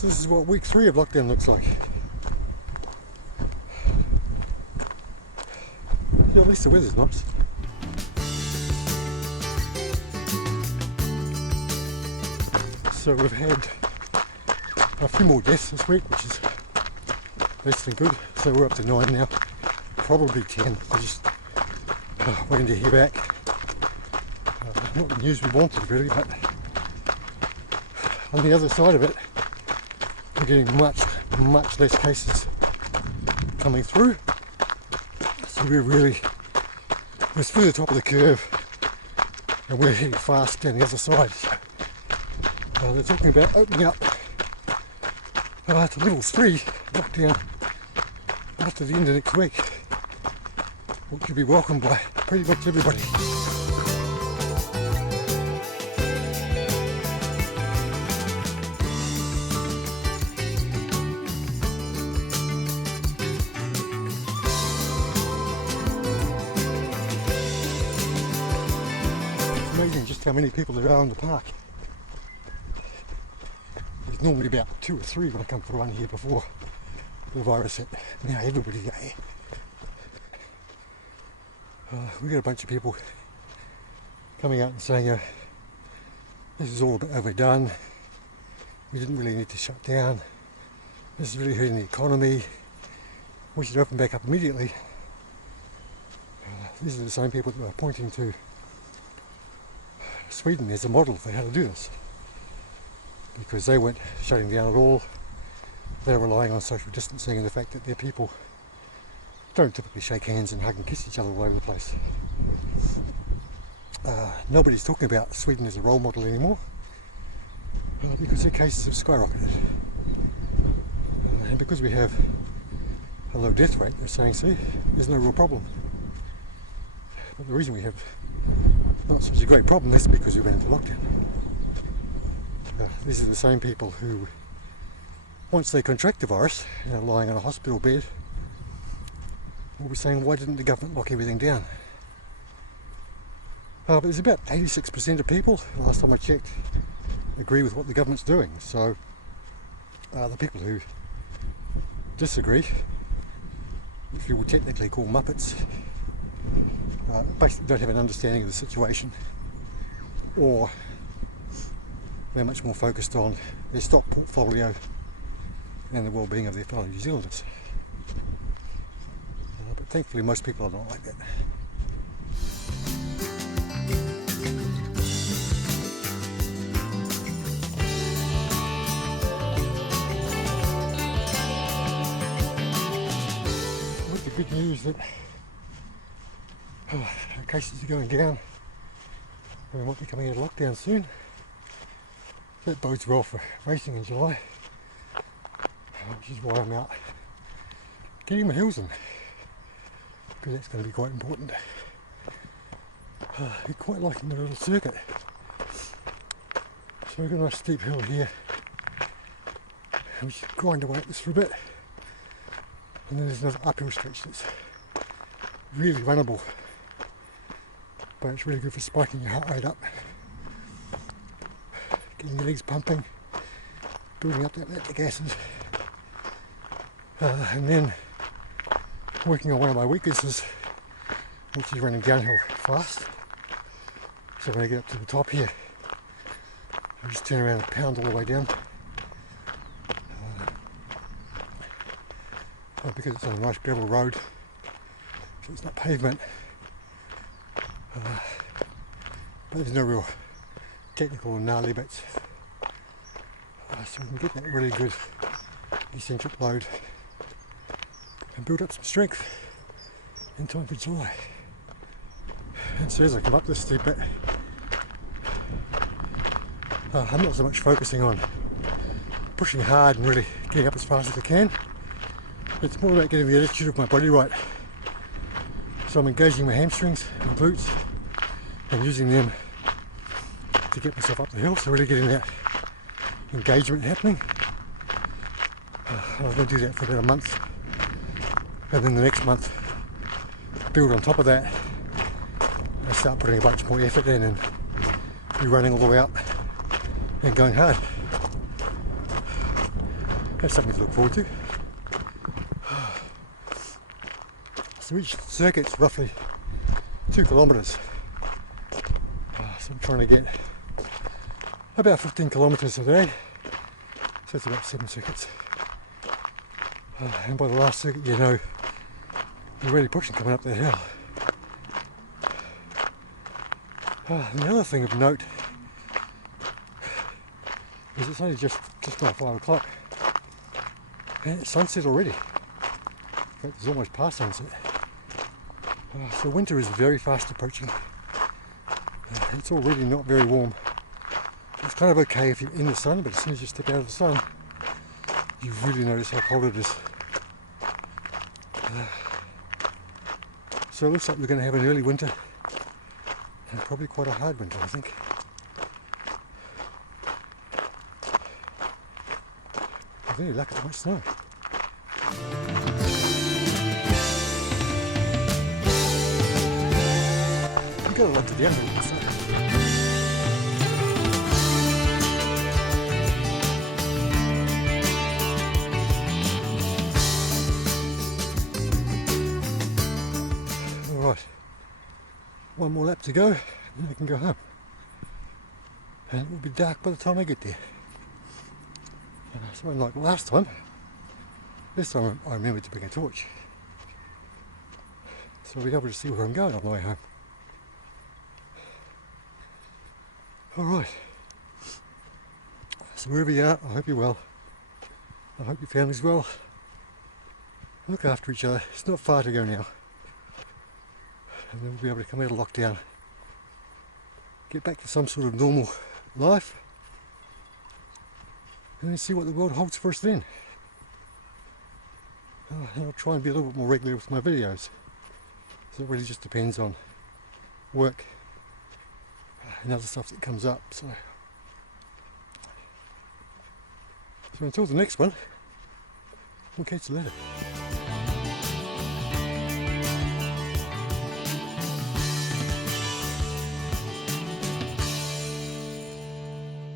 So this is what week 3 of lockdown looks like. Yeah, at least the weather's nice. So we've had a few more deaths this week, which is less than good. So we're up to 9 now, probably 10. We're just waiting to hear back. Not the news we wanted really, but on the other side of it, we're getting much less cases coming through. So we're through the top of the curve, and we're heading fast down the other side. They're talking about opening up to level 3 lockdown after the end of next week, which will be welcomed by pretty much everybody. It's amazing just how many people there are in the park. There's normally about 2 or 3 when I come for a run here before the virus hit. Now everybody's out here. We got a bunch of people coming out and saying this is all a bit overdone, we didn't really need to shut down, this is really hurting the economy, we should open back up immediately. These are the same people that are pointing to Sweden as a model for how to do this, because they weren't shutting down at all. They're relying on social distancing and the fact that their people don't typically shake hands and hug and kiss each other all over the place. Nobody's talking about Sweden as a role model anymore because their cases have skyrocketed. And because we have a low death rate, they're saying, see, there's no real problem. But the reason we have not such a great problem is because we went into lockdown. These are the same people who, once they contract the virus and are lying on a hospital bed, will be saying, why didn't the government lock everything down? But there's about 86% of people, last time I checked, agree with what the government's doing. So the people who disagree, if you would technically call Muppets, basically don't have an understanding of the situation, or they're much more focused on their stock portfolio and the well-being of their fellow New Zealanders. But thankfully most people are not like that. With the good news that cases are going down, we might be coming out of lockdown soon. That bodes well for racing in July, which is why I'm out getting my heels in, because that's going to be quite important. I'm quite liking the little circuit. So we've got a nice steep hill here, and we should grind away at this for a bit, and then there's another uphill stretch that's really runnable, but it's really good for spiking your heart rate up, getting your legs pumping, building up that lactic acid, and then working on one of my weaknesses, which is running downhill fast. So when I get up to the top here, I just turn around and pound all the way down. Because it's on a nice gravel road, so it's not pavement, but there's no real technical and gnarly bits, so we can get that really good eccentric load and build up some strength in time for July. And so as I come up this steep bit, I'm not so much focusing on pushing hard and really getting up as fast as I can. It's more about getting the attitude of my body right. So I'm engaging my hamstrings and glutes and using them to get myself up the hill, so really getting that engagement happening. I'm going to do that for about a month, and then the next month build on top of that and start putting a bunch more effort in and be running all the way up and going hard. That's something to look forward to. So each circuit's roughly 2 kilometres. So I'm trying to get about 15 kilometres a day. So it's about 7 circuits. And by the last circuit, you know, you're really pushing coming up that hill. And the other thing of note is it's only just about 5 o'clock. And it's sunset already. In fact, it's almost past sunset. So winter is very fast approaching. It's already not very warm. It's kind of okay if you're in the sun, but as soon as you step out of the sun, you really notice how cold it is. So it looks like we're going to have an early winter, and probably quite a hard winter, I think. With any luck, it's much snow. We've got a lot to do. Alright, one more lap to go, and then I can go home. And it will be dark by the time I get there. So unlike last time, this time I remembered to bring a torch. So I'll be able to see where I'm going on the way home. Alright, so wherever you are, I hope you're well. I hope your family's well. Look after each other. It's not far to go now. And then we'll be able to come out of lockdown, get back to some sort of normal life, and then see what the world holds for us then. And I'll try and be a little bit more regular with my videos. So it really just depends on work and other stuff that comes up. So until the next one, we'll catch you later.